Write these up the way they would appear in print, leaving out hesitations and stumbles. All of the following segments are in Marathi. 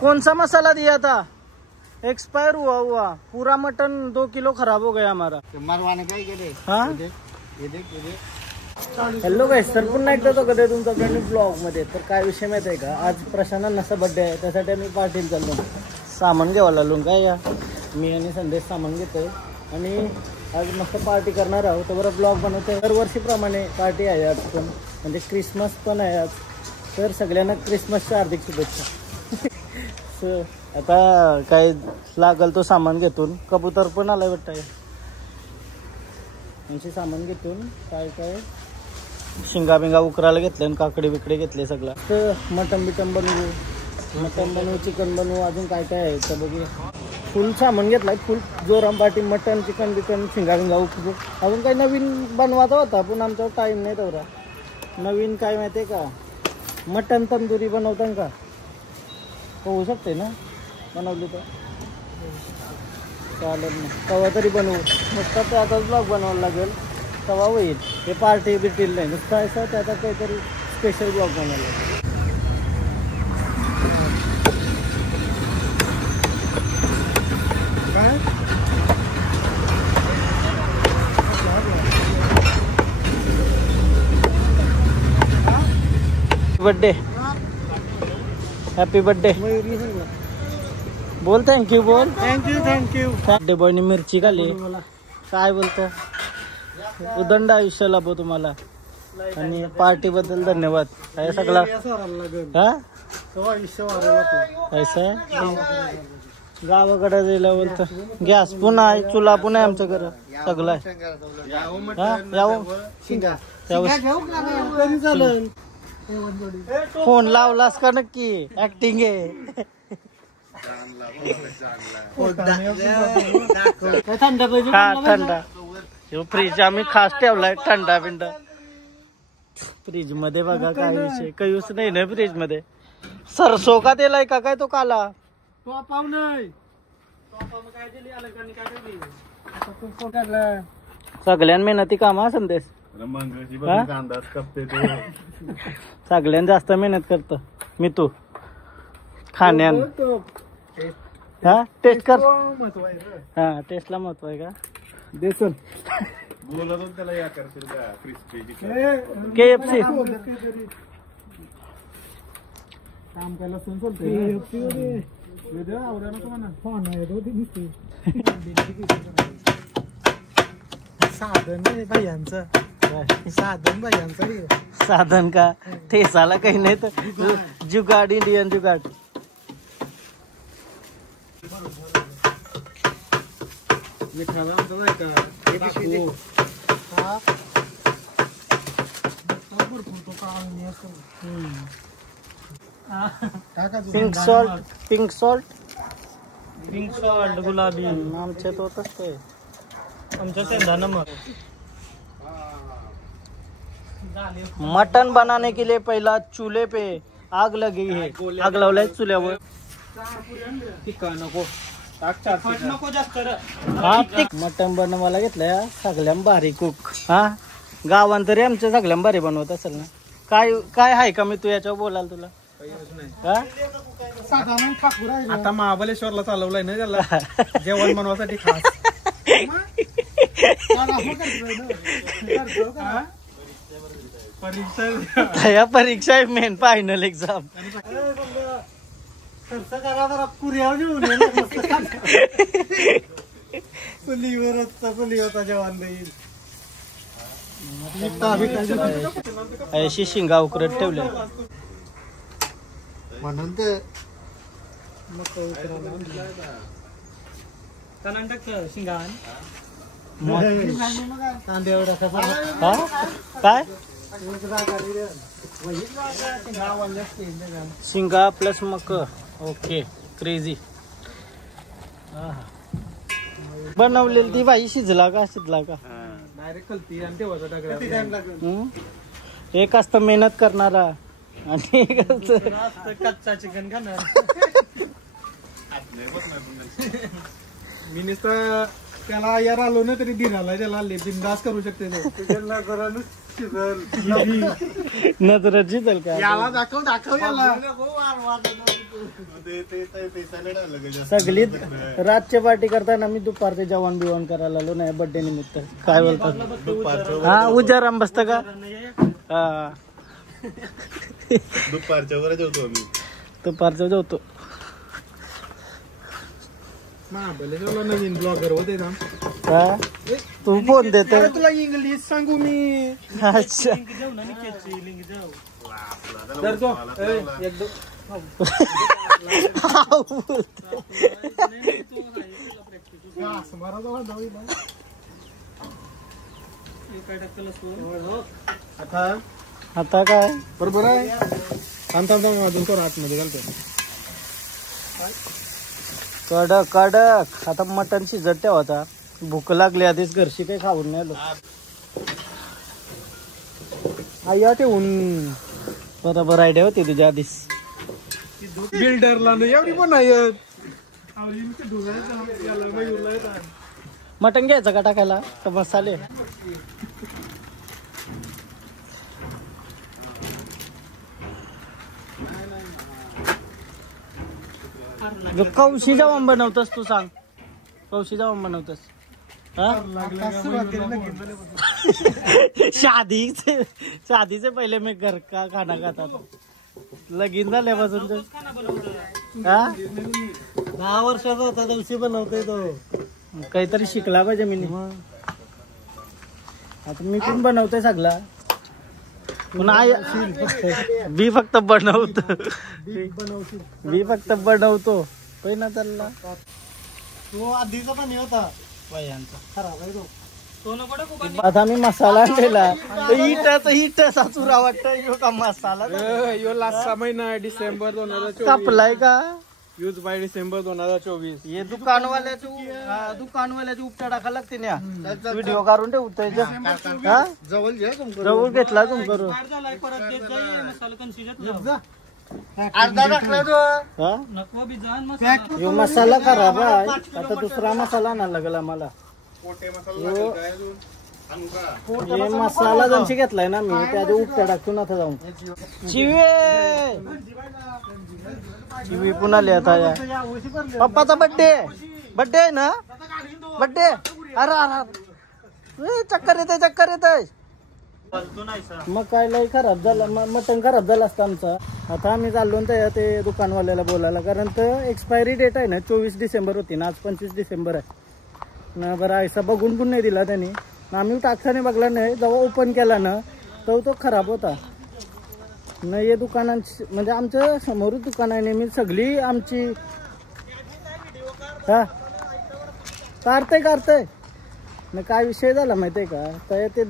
कौन सा मसाला दिया था? एक्सपायर हुआ पूरा मटन 2 किलो खराब हो गया हमारा। हाँ हॅलो गाईस, तर पुन्हा एकदा तो कधी तुमचा फ्रेंड ब्लॉग मध्ये। तर काय विषय माहिती आहे का, आज प्रशांत अण्णाचा बर्थडे आहे, त्यासाठी आम्ही पार्टीला चाललो। सामान घ्यावं लागलो काय या मी आणि संदेश सामान घेतोय आणि आज मस्त पार्टी करणार आहोत। तर बरं ब्लॉग बनवतोय, दरवर्षीप्रमाणे पार्टी आहे आज पण, म्हणजे क्रिसमस पण आहे आज। तर सगळ्यांना क्रिसमसच्या हार्दिक शुभेच्छा। आता काय लागल तो सामान घेतून, कबूतर पण आलाय वाटतं, यांचे सामान घेतून काय काय शिंगा बिंगा उकरायला घेतले आणि काकडे बिकडे घेतले सगळं। तर मटन बनवू चिकन बनवू, अजून काय काय आहे तर बघू। फुल सामान घेतलाय, फुल जोराम पार्टी, मटन चिकन बिकन शिंगा बिंगा उकरू। अजून काही नवीन बनवायचा होता पण आमचा टाइम नाही तेवढा। नवीन काय माहिती आहे का, मटन तंदुरी बनवता का? होऊ शकते ना बनवली तर चालेल ना, तवा तरी बनवू मस्त। त्याचाच ब्लॉग बनवायला लागेल तवा होईल, हे पार्टी बिर्टील नाही नुसतं असं, त्याचा काहीतरी स्पेशल ब्लॉग बनवला। बर्थडे, हैप्पी बर्थडे बोल, थँक्यू बोल, थँक्यू। बर्थडे बॉयने मिरची खाल्ली, काय बोलतो, उदंड आयुष्य लाभो तुम्हाला आणि पार्टी बद्दल धन्यवाद। काय सगळा ऐसा गावाकडे जायला बोलतो, गॅस पुन्हा आहे, चुला पुन्हा आहे आमच्या घर सगळं आहे। फोन लावलास का नक्की, ऍक्टिंग आहे। थंडा फ्रीज आम्ही खास ठेवलाय, थंडा बिंडा फ्रीज मध्ये बघा काय विषय, कयूस नाही ना फ्रीज मध्ये। सरसो का तेल आहे का काय तो काला सगळ्यां मेहनती काम हा संदेश, सगळ्यां जास्त मेहनत करत मी तू खाण्यान। हा टेस्ट कर, हा टेस्टला महत्व आहे का देसन त्याला या KFC काम केला साधन का ठेसाला काही नाही तर जुगाड, इंडियन जुगाड। पिंक सॉल्ट गुलाबी आमचे तो तसं आमच्या सेंधा नमक। मटन बनाने के लिए पहला चूल्हे पे आग लगी है, आग लावलाय चुल्यावर। मटन बनवायला घेतलंय सगळ्यां भारी कुक, हा गावांतरी आमच्या सगळ्यां भारी बनवत असेल ना। काय काय आहे का मी तू याच्यावर बोलाल तुला? आता महाबलेश्वरला चालवलाय ना त्याला जेवण बनवासाठी खास। परीक्षा आहे मेन, फायनल एक्झाम। अशी शिंगा उकरत ठेवले म्हणून तर काय शिंगा प्लस मक, ओके क्रेझी। बनवलेली ती बाई शिजला का डायरेक्ट कलती आणि तेव्हा एक असतं मेहनत करणारा आणि कच्चा चिकन खाणार। मी नुसतं त्याला यार आलो ना तरी दिनाला त्याला बिंदास करू शकते नजर जिजल का याला दाखव याला सगळी रातच्या पार्टी करताना मी दुपारचे जेवण बिवण करायला आलो नाही बर्थडे निमित्त. काय बोलतात हा उजाराम बसत का हा दुपारच्या वर जेवतो आम्ही. दुपारचं जेवतो. महाबळेश्वरला नवीन ब्लॉगर होते ना. हा तू फोन देतो तुला इंग्लिश सांगू मी. अच्छा तर तो एकदम आता काय बरोबर आहे. अजून तो आतमध्ये घालतो. कडक कडक. आता मटण शिजत ठेवायचा. भूक लागली आधीच घरशी काही खाऊन नाही आलो. आया ठेवून बरोबर आयडिया होती तुझ्या आधीच. बिल्डरला एवढी पण नाही. मटण घ्यायचं का टाकायला का मसाले. कौशी जेवण बनवतस तू सांग. कौशी जेवण बनवतस शादीचे पहिले मी घर का खाना खाता. लगीन झाल्यापासून 10 वर्षाचा होता दिवशी बनवतोय तो. काहीतरी शिकला पाहिजे मी. आता मी पण बनवतोय सगळा. मी फक्त बनवतो. मी फक्त बनवतो पहिला त्याला. तो आधीचा पण होता वयांचा खराब आहे तो. आता मी मसाला आणलेला इटाचा चुरा वाटतं. यो का मसाला यो लास्टचा महिना आहे डिसेंबर 2024. कापलाय का यूज बाय डिसेंबर 2024. हे दुकानवाल्याची उपचार टाका लागते ना. व्हिडिओ काढून ठेवतोय जवळ घेतला तुम करू. अर्धा टाकला तो मसाला खराब आहे. आता दुसरा मसाला आणायला लागला मला. हे मसाला जणशी घेतलाय ना मी त्या आधी उपचार टाकतो ना. आता जाऊन चिवी पुन्हा लिहता या. पप्पाचा बड्डे आहे ना. बड्डे अरे चक्कर येते. मग काय लय खराब झालं. मटण खराब झालं असतं आमचं. आता आम्ही चाललो ते दुकानवाल्याला बोलायला. कारण तर एक्सपायरी डेट आहे ना 24 डिसेंबर होती ना. आज 25 डिसेंबर आहे ना. बरं ऐसा बघून पण नाही दिला त्यांनी. आम्ही टाकताना बघला नाही. जेव्हा ओपन केला ना तो खराब होता. नाही हे दुकानांची म्हणजे आमच्या समोरच दुकान आहे नेहमी सगळी आमची. हा काढतंय ना. काय विषय झाला माहितीये का. तर ते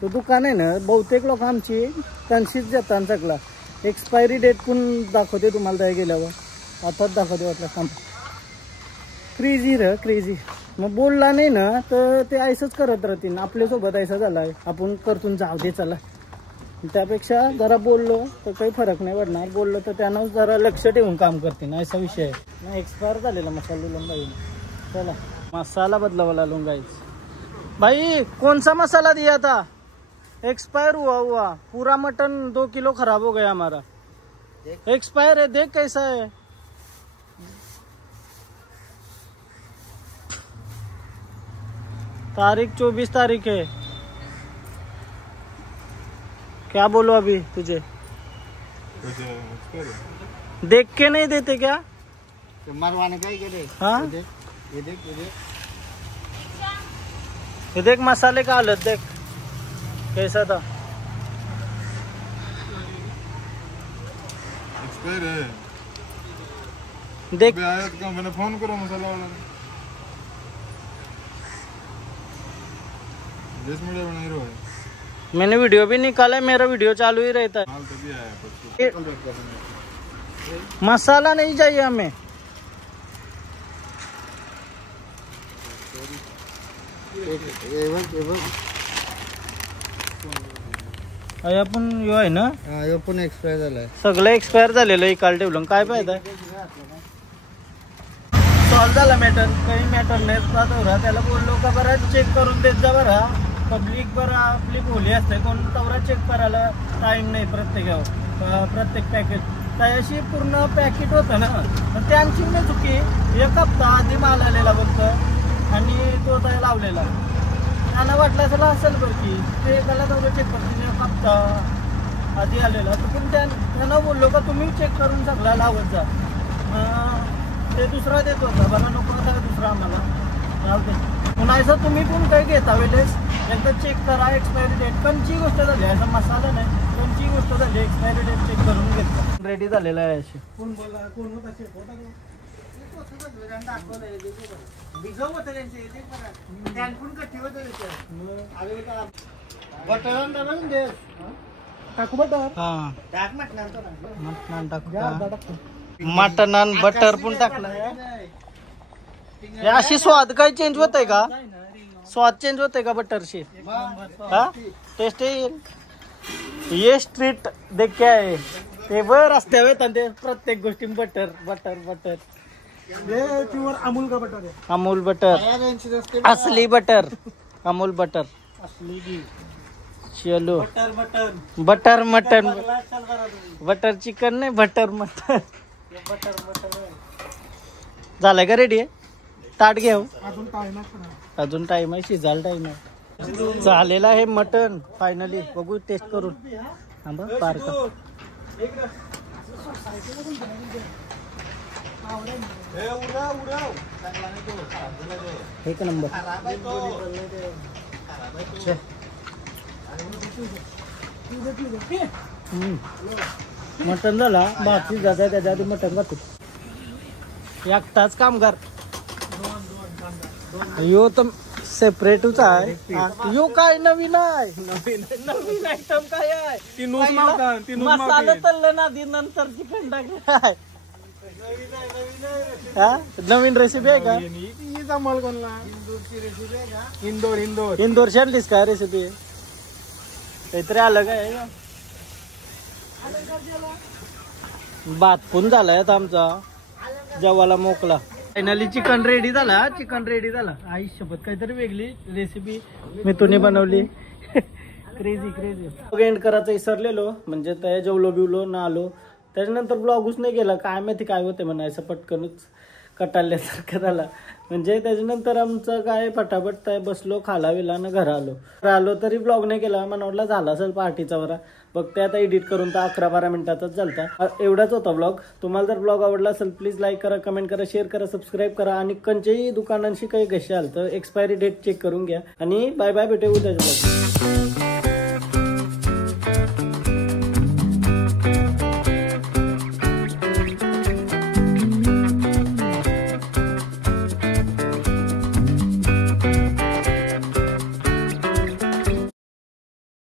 तो दुकान आहे ना बहुतेक लोक आमची कन्सिस देतात सगळा. एक्सपायरी डेट पण दाखवते तुम्हाला त्या गेल्यावर. आताच दाखवते वाटलं काम. क्रेझी मग बोलला नाही ना तर ते ऐसच करत राहतील. आपल्यासोबत ऐसा झालाय. आपण करतून जाऊ दे चला. त्यापेक्षा जरा बोललो तर काही फरक नाही पडणार. बोललो तर त्यानं जरा लक्ष ठेवून काम करतील असा विषय आहे. एक्सपायर झालेला मसाला लंबाई. चला मसाला बदलावा लागून गाइस. भाई कौन सा मसाला दिया था. एक्सपायर हुआ पूरा मटन 2 किलो खराब हो गया हमारा. एक्सपायर है देख कैसा है. तारीख 24 तारीख है. क्या बोलो अभी तुझे. देख के नहीं देते क्या. मरवाने का ही. हाँ ये देख मसाले का हालत देख कैसा था. एक्सपायर है. देख आया तो मैंने फोन करो मसाला वाला. मीडिया बना रहा है. मैंने वीडियो भी निकाला है. मेरा वीडियो चालू ही रहता है. माल तभी आया. मसाला नहीं चाहिए हमें. पण यो आहे ना. यो पण एक्सपायर झालाय. सगळं एक्सपायर झालेलं काल ठेवलं. काय पाहिजे सॉल्व झाला मॅटर. काही मॅटर नाही. त्याला बोललो का बरं चेक करून देत जा बरं. पब्लिक बरं आपली बोली असते. कोण तवरा चेक करायला टाइम नाही प्रत्येक पॅकेज त्याशी पूर्ण पॅकेट होतं ना, तर त्यांची मी चुकी. एक हप्ता आधी माल आलेला फक्त आणि तो त्या लावलेला. त्यांना वाटलं असेल बरं की ते त्याला तेवढं चेक करतील. एक हप्ता आधी आलेला पण त्यांना बोललो का तुम्ही चेक करून सगळा लावत जा. ते दुसरा देत होता बघा, नको आता दुसरा आम्हाला लावते. पुन्हा तुम्ही पण काही घेता वेळेस एकदा चेक करा एक्सपायरी डेट. कोणची गोष्ट झाली असं मसाला नाही, कोणची गोष्ट झाली एक्सपायरी डेट चेक करून घेतला. रेडी झालेला आहे अशी. कोण बोला कोण होता शेफ होता टाकू बटर हा मटणान टाकू. मटण आणि बटर पण टाकलं. अशी स्वाद काय चेंज होत आहे का? स्वाद चेंज होते का बटरशी? हा टेस्ट येईल. ये स्ट्रीट देख क्या आहे ते बर रस्त्यावर येतात ते प्रत्येक गोष्टी butter butter butter. Pure Amul का बटर आहे. अमूल बटर असली बटर अमूल बटर असली घी. चलो butter butter butter mutton butter chicken नाही बटर मटन. बटर बटर झालंय का रेडी आहे? ताट घेऊ. अजून टाइम आहे. अजून टाइम आहे, शिजायला टाइम आहे. झालेला आहे मटन फायनली. बघू टेस्ट करून. थांबा बारका. एक नंबर. मटन झाला भात शिजायचा त्याच्या आधी मटन घालतो. एकटाच कामगार. यो तर सेपरेटच आहे. यो काय नवीन आहे. नवीन आयटम काय आहे? मसाला तळलं ना आधी नंतर चिकन टाकलं. नवीन रेसिपी आहे का? जमल कोणला इंदोर इंदोर इंदोर आणलीस का रेसिपी? काहीतरी आलं काय? भात पण झालाय आता आमचा. जेवायला मोकला. फायनली चिकन रेडी झाला. चिकन रेडी झाला. आई शपथ काहीतरी वेगळी रेसिपी मी तुने बनवली. Crazy crazy. एंड करायचं विसरलेलो म्हणजे त्या जेवलो बिवलो ना आलो. त्याच्यानंतर ब्लॉगच नाही केला. काय माहिती काय होते म्हणायचं पटकनच कटाळल्यासारखं झाला. म्हणजे त्याच्यानंतर आमचं काय पटापट काय बसलो खाला विला ना घरा आलो तरी ब्लॉग नाही केला. मनोडला झाला असेल पार्टीचा वरा. बघते आता एडिट करून तर 11-12 मिनिटाचाच झालता. एवढाच होता ब्लॉग. तुम्हाला जर ब्लॉग आवडला असेल प्लीज लाईक करा, कमेंट करा, शेअर करा, सबस्क्राईब करा. आणि कोणत्याही दुकानांशी काही घशाल तर एक्सपायरी डेट चेक करून घ्या. आणि बाय बाय, भेटू उद्याच्या ब्लॉग.